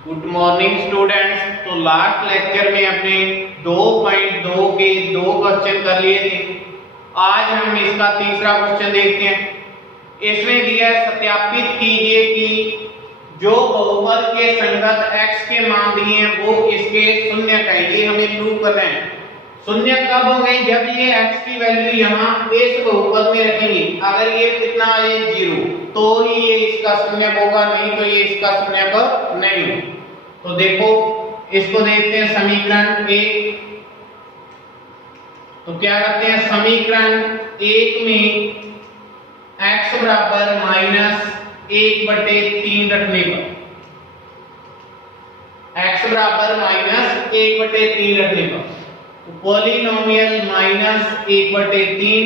Good morning students. तो last lecture में अपने 2.2 के 2 क्वेश्चन कर लिए थे। आज हम इसका तीसरा क्वेश्चन देखते हैं। इसमें दिया है सत्यापित कीजिए कि जो बहुपद के संगत x के मान दिए हैं वो इसके शून्य का है। ये हमें प्रूव करना है। शून्य कब होंगे? जब ये x की वैल्यू यहाँ इस बहुपद में रखेंगे। अगर ये कितना है 0 तो ही ये इसका शून्य होगा, नहीं तो ये इसका शून्य का नहीं होगा। तो देखो इसको देखते हैं समीकरण 1। तो क्या करते हैं समीकरण 1 में x बराबर -1/3 रखने पर x बराबर -1/3 रखने पर पॉलिनोमियल -1/3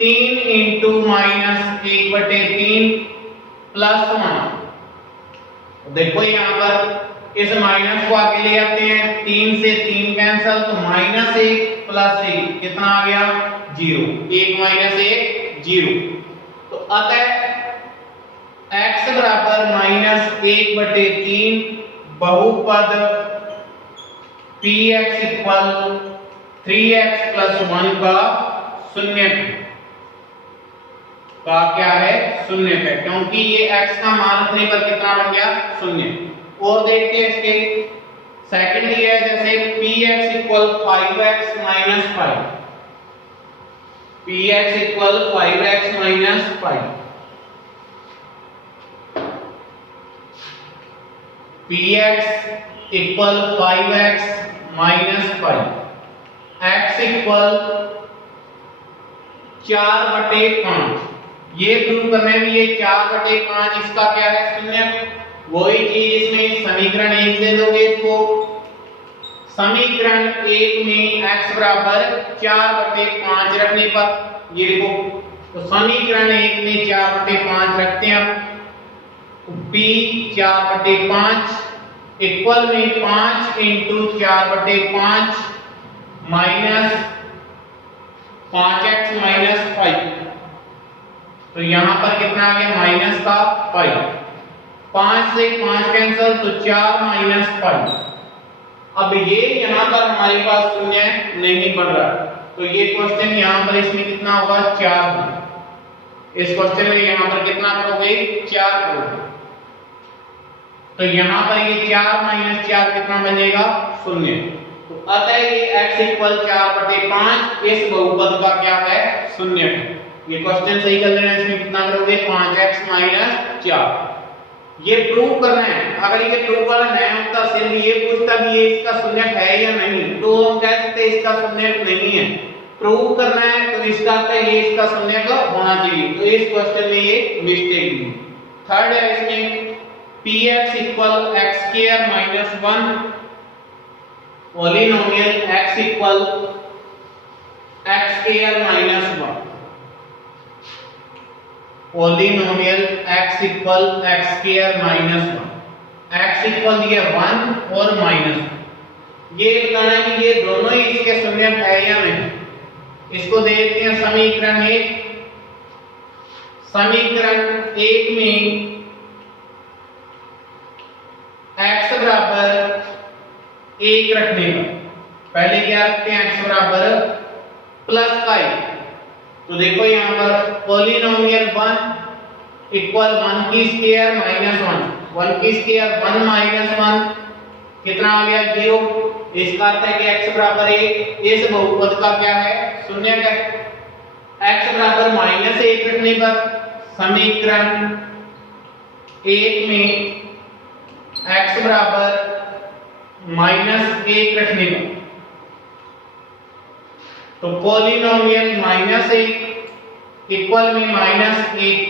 3 इंटू -1/3 प्लस 1। देखो यहाँ पर इस माइनस को आगे ले आते हैं, 3 से 3 कैंसल, तो -1 प्लस 1 कितना आ गया 0। 1 - 1 0। तो अतः x बराबर -1/3 बहुपद px इक्वल 3x + 1 का शून्य का क्या है शून्य है, क्योंकि ये x का मान रखने पर कितना बन गया शून्य। और देखते हैं इसके सेकंड ये है जैसे px equal 5x - 5 px equal 5x - 5 px equal 5x - 5 x equal 4/5। ये प्रूव करना है कि ये 4/5 इसका क्या है शून्य। वही चीज इसमें समीकरण 1 दे दोगे इसको। समीकरण 1 में x बराबर 4/5 रखने पर ये देखो, तो समीकरण 1 में 4/5 रखते हैं आप। p 4/5 इक्वल में 5 इंटू 4/5 माइनस 5x - 5। तो यहां पर कितना आ गया माइनस का 5। 5 से 5 कैंसल, तो 4 - 5। अब ये यहां पर हमारे पास शून्य नहीं बन रहा, तो ये क्वेश्चन यहां पर इसमें कितना होगा 4 होगा। इस क्वेश्चन में यहां पर कितना करोगे 4 करोगे। तो यहां पर ये 4 - 4 कितना बनेगा शून्य। तो अतः ये x इक्वल 4/5 इस बहुपद का क्या है शून्य है। ये क्वेश्चन सही कर लेना। इसमें कितना करोगे 5x - 4। ये प्रूव करना है। अगर ये प्रूव वाला नहीं होता, सिर्फ ये पूछता कि ये इसका शून्य है या नहीं, तो हम कह सकते इसका शून्य नहीं है। प्रूव करना है तो इसका अर्थ है ये इसका शून्य का होना चाहिए। तो इस क्वेश्चन में ये मिस्टेक है। थर्ड है इसमें px equal x² - 1 polynomial x equal x² - 1 polynomial x equal x² - 1 x equal ये 1 और -1। ये बताना है कि ये दोनों ही इसके शून्य है या नहीं। इसको देखते हैं समीकरण 1। समीकरण 1 में x बराबर 1 रखने पर पहले क्या रखते हैं x बराबर प्लस का 1। तो देखो यहाँ पर पॉलिनोमियल 1 इक्वल 1 की स्क्वायर माइनस 1 की स्क्वायर 1 - 1 कितना आ गया 0। इसका अर्थ है कि x बराबर 1 इस बहुपद का क्या है शून्य का। x बराबर -1 रखने पर समीकरण 1 में x बराबर -1 रखने पर तो पॉलिनोमियल -1 इक्वल में -1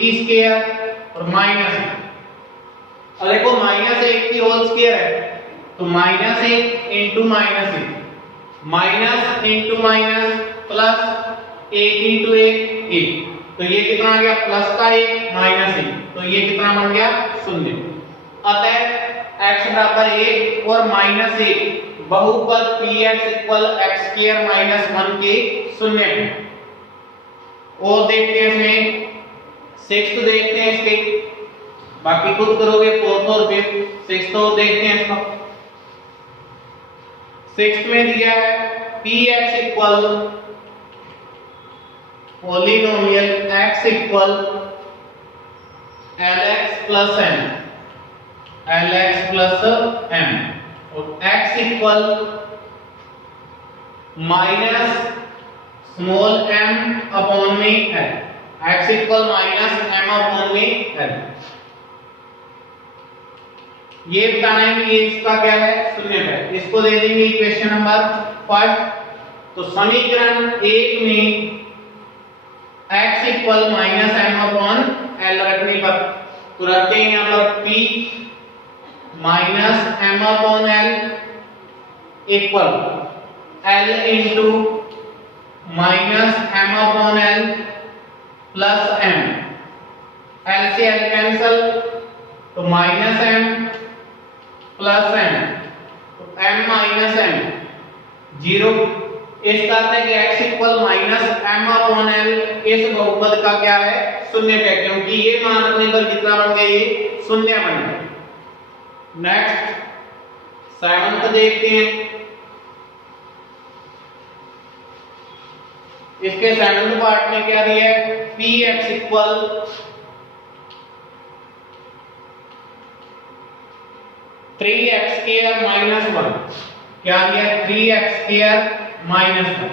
की स्क्वायर और -1। और देखो -1 की होल स्क्वायर है, तो -1 into -1 minus into minus plus 1 into 1। तो ये कितना आ गया प्लस का 1 -1, तो ये कितना बन गया शून्य। अतः x बराबर 1 और -1 बहुपद px इक्वल x² - 1 के शून्य है। और देखते हैं इसमें सिक्स्थ देखते हैं इसके बाकी खुद करोगे। फोर्थ और फिफ्थ, सिक्स्थ और देखते हैं इसका। सिक्स्थ में दिया है px equal polynomial x equal lx plus m, lx plus m, और x equal minus small m upon में l, x equal minus m upon में l। ये बताना है कि ये इसका क्या है, शून्य है। इसको दे देंगे इक्वेशन नंबर फर्स्ट। तो समीकरण एक में x equal minus m upon l रखने पर, तो रखते हैं यहाँ पर p minus m upon l equal l into minus m upon l plus m, l से l कैंसल तो माइनस m प्लस m, तो m माइनस m जीरो। इसका अर्थ है कि x equal minus m upon l इस बहुपद का क्या है, शून्य है, क्योंकक्योंकि ये मान रखने पर कितना बन गया, ये शून्य बन गया। नेक्स्ट सेवंथ देखते हैं। इसके सेवंथ पार्ट में क्या दिया है, px equal 3x square minus 1, क्या दिया है 3x स्क्वायर माइनस 1,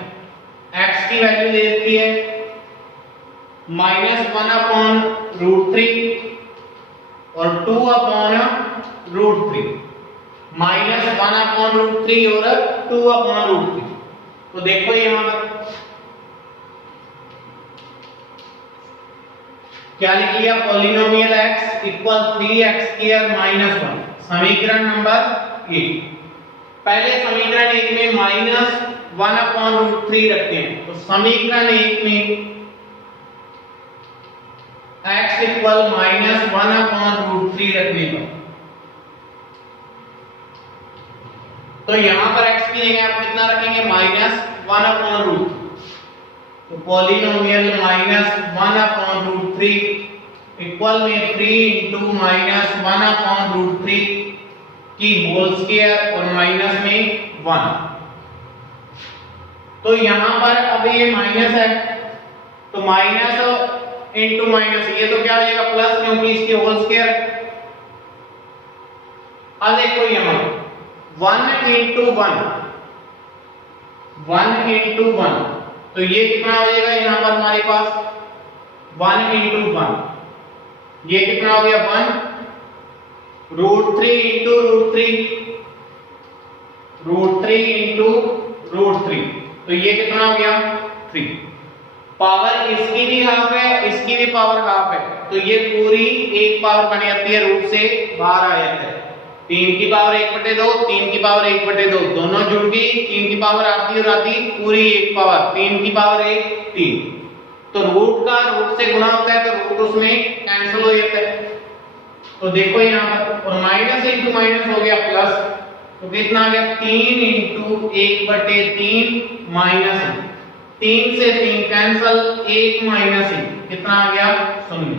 x की वैल्यू दे रखी है माइनस 1 अपॉन रूट 3 और 2 upon root 3, minus 1 upon root 3 और 2 अपॉन रूट 3। तो देखो यहां पर क्या लिख लिया, polynomial x equal 3x square minus 1, समीकरण नंबर एक। पहले समीकरण एक में माइनस 1 अपॉन रूट 3 रखते हैं, तो समीकरण एक में x equal minus 1 upon root 3 रखने पर, तो यहां पर x की जगह आप कितना रखेंगे, माइनस 1 अपॉन रूट, तो polynomial minus 1 upon root 3 equal में 3 इंटू माइनस 1 अपॉन रूट 3 की होल स्क्वायर और माइनस में 1। तो यहां पर अब ये माइनस है, तो माइनस इंटू माइनस, ये तो क्या हो जाएगा प्लस, क्योंकि इसकी होल स्क्वायर। अब देखो यहां 1 इंटू 1, 1 इंटू 1, तो ये कितना हो जाएगा यहां पर हमारे पास 1 इंटू 1, ये कितना हो गया 1 root 3 into root 3, root 3 into root 3, तो ये कितना हो गया 3। पावर इसकी भी हाफ है, इसकी भी पावर हाफ है, तो ये पूरी एक पावर बन जाती है, रूट से बाहर आ जाता है। 3 की पावर 1/2, 3 की पावर 1/2 दोनों जुड़ गई, 3 की पावर आधी और आधी पूरी एक पावर, 3 की पावर 1 3। तो रूट का रूट से गुणा होता है तो रूट उसमें कैंसिल हो जाता है। तो देखो यहां पर, और माइनस इंटू माइनस हो गया प्लस, तो कितना आ गया 3 इंटू 1/3 माइनस 3 से 3 कैंसिल, 1 माइनस 1 कितना आ गया 0।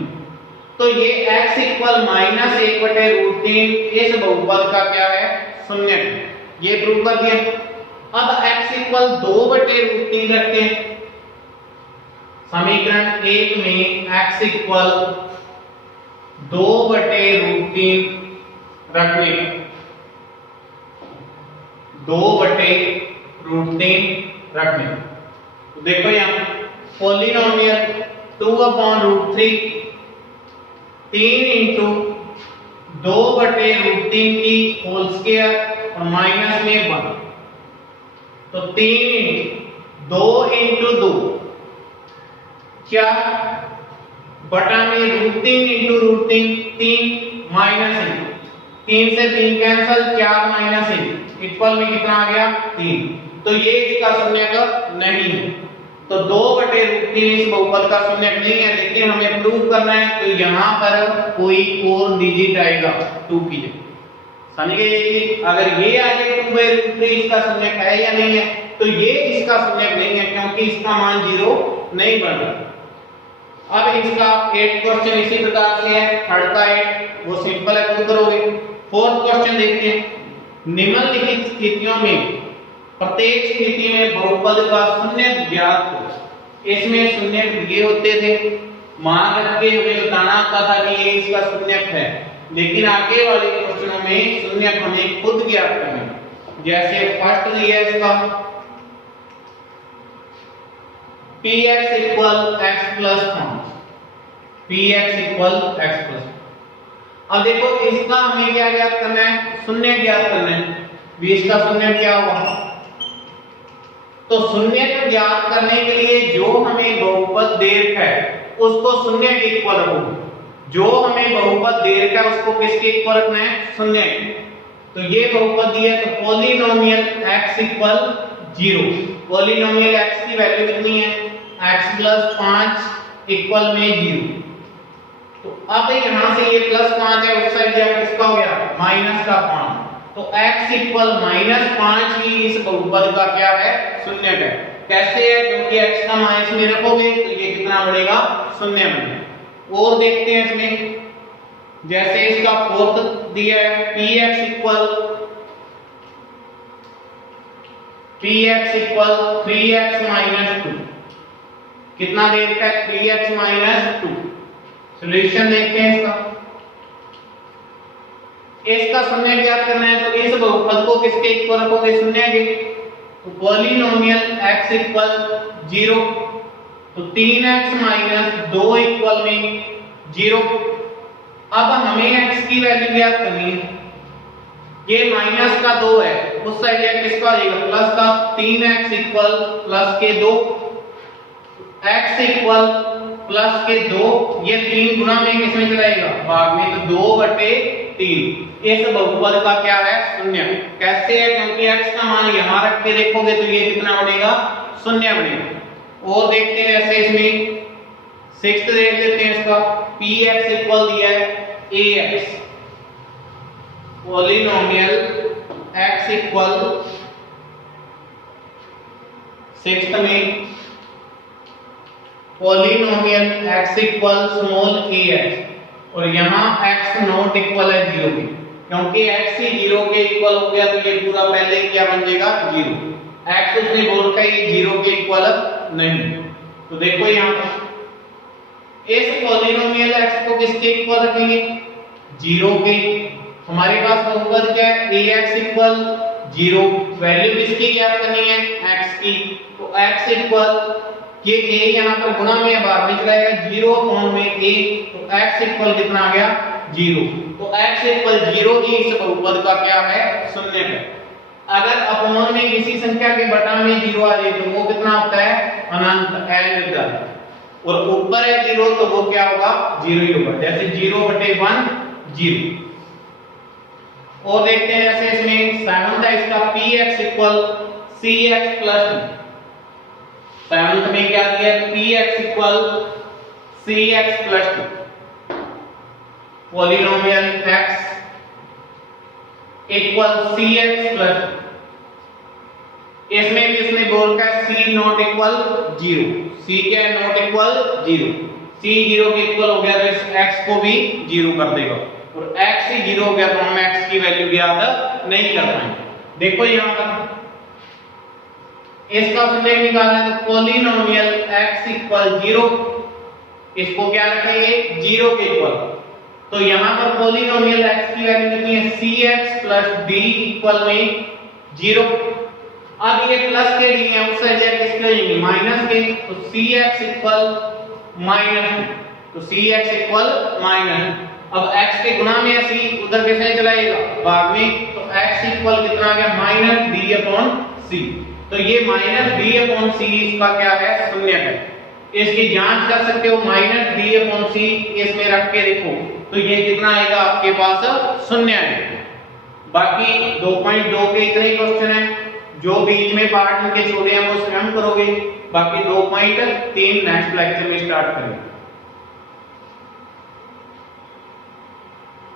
तो ये x इक्वल माइनस 1/√3 इस बहुपद का क्या है, शून्य, ये प्रूव कर दिया। अब x इक्वल 2/√3 रखते हैं, समीकरण एक में x इक्वल 2/√3 रखने, 2/√3 रखने, तो देखो यहां पॉलिनोमियल 2/√3, 3 इंटू 2/√3 की होल स्क्वायर और माइनस में 1, तो 2 इंटू 2 क्या बटा में √3 इंटू √3 3 माइनस 1, 3 से 3 कैंसिल, 4 माइनस 1 इक्वल में कितना आ गया 3। तो ये इसका शून्यक नहीं है, तो 2/√3 इस बहुपद का शून्यक नहीं है, लेकिन हमें प्रूव करना है, तो यहां पर कोई और डिजिट आएगा 2 की जगह, समझ गए। अगर ये आ जाए 2/√3 इसका शून्यक है या नहीं है, तो ये इसका शून्यक नहीं है, क्योंकि इसका मान 0 नहीं बन रहा। अब इसका 8 क्वेश्चन इसी प्रकार से है, थर्ड का 8 वो सिंपल है, खुद करोगे। फोर्थ क्वेश्चन देखते हैं। निम्नलिखित स्थितियों में प्रत्येक स्थिति में बहुपद का शून्य ज्ञात हो। इसमें शून्य दिए होते थे, मान रख के हमें बताना होता था कि ये इसका शून्यक है, लेकिन आगे वाले क्वेश्चनों में शून्यक हमें खुद ज्ञात करना है। जैसे फर्स्ट दिया इसका px equal x plus 5, px equal x plus. अब देखो इसका हमें क्या ज्ञात करना है, शून्य ज्ञात करना है। 20 का शून्य क्या हुआ, तो शून्य को ज्ञात करने के लिए जो हमें बहुपद दे रखा है उसको शून्य के इक्वल रखो। जो हमें बहुपद दे रखा है उसको किसके इक्वल रखना है, शून्य। तो ये बहुपद दिया है, तो polynomial x equal 0। Polynomial x की वैल्यू कितनी है, x प्लस 5 इक्वल में 0। तो अब यहां से ये प्लस 5 है, उस साइड जाकर किसका हो गया, माइनस का 5। तो x इक्वल -5 ही इस बहुपद का क्या है, शून्य है। कैसे है, क्योंकि x का माइनस में रखोगे तो ये कितना बढ़ेगा, शून्य बनेगा। और देखते हैं इसमें, जैसे इसका फोर्थ दिया है px इक्वल 3x - 2, कितना दे रखा है, 3x - 2। सॉल्यूशन देखते हैं इसका शून्य ज्ञात करना है, तो इस बहुपद को किसके इक्वल रखोगे, शून्य के। तो पॉलिनोमियल x इक्वल 0, तो 3x - 2 इक्वल में 0। अब हमें x की वैल्यू ज्ञात करनी है। ये माइनस का 2 है, उस साइड या किसका आएगा, प्लस का। 3x इक्वल प्लस के 2, x इक्वल प्लस के 2, ये 3 गुना में किसमें चलाएगा, भाग में, तो 2/3। इस बहुपद का क्या है, शून्य। कैसे है, क्योंकि x का मान यहां रख के देखोगे तो ये कितना बनेगा, शून्य बनेगा। और देखते हैं जैसे इसमें सिक्स्थ देख लेते हैं इसका, px इक्वल दिया है ax, polynomial x equal sixth में polynomial x equal small ax, और यहाँ x नॉट इक्वल है 0 के, क्योंकि x ही 0 के इक्वल हो गया तो ये पूरा पहले क्या बन जाएगा, 0। x उसने बोल का ये 0 के इक्वल नहीं। तो देखो यहाँ पर इस पॉलिनोमियल x को किसके इक्वल रखेंगे, 0 के। हमारे पास बहुपद क्या है, ax इक्वल 0, वैल्यू किसकी ज्ञात करनी है, x की। तो x इक्वल ये a यहां पर गुणा में बाहर निकल जाएगा, 0 में a, तो x इक्वल कितना आ गया, 0। तो x इक्वल 0 ही इस बहुपद का क्या है, शून्य है। अगर अपॉन में किसी संख्या के बटा में 0 आ जाए तो वो कितना होता है, अनंत, अनिर्धारित। और ऊपर है 0 तो वो क्या होगा, 0 ही होगा। जैसे 0/1 0। और देखते हैं जैसे इसमें सेवंथ है इसका px equal cx plus 2। Seventh में क्या दिया है, px equal cx plus 2, polynomial x equal cx plus 2। इसमें भी इसने बोल का c नॉट इक्वल 0, c क्या है, नॉट इक्वल 0। c 0 के इक्वल हो गया तो इस x को भी 0 कर देगा, और x ही 0 हो गया तो हम x की वैल्यू ज्ञात नहीं कर पाएंगे। देखो यहां पर इसका शून्य निकालना है, तो पॉलिनोमियल x इक्वल 0, इसको क्या रखेंगे, 0 के इक्वल। तो यहां पर पॉलिनोमियल x की वैल्यू कितनी है, cx प्लस d इक्वल में 0। अब ये प्लस के दिए हैं, उस साइड किसके जाएंगे, माइनस के। तो cx इक्वल माइनस, तो cx इक्वल माइनस। अब x के गुणा में c उधर कैसे चलाएगा, भाग में, तो x इक्वल कितना आ गया, माइनस d/c। तो ये माइनस d/c इसका क्या है, शून्य है। इसकी जांच कर सकते हो, माइनस d/c इसमें रख के देखो तो ये कितना आएगा आपके पास, शून्य आएगा। बाकी 2.2 के इतने क्वेश्चन हैं, जो बीच में पार्ट इनके छोड़े हैं वो स्वयं करोगे। बाकी 2.3 नेक्स्ट लेक्चर में स्टार्ट करेंगे।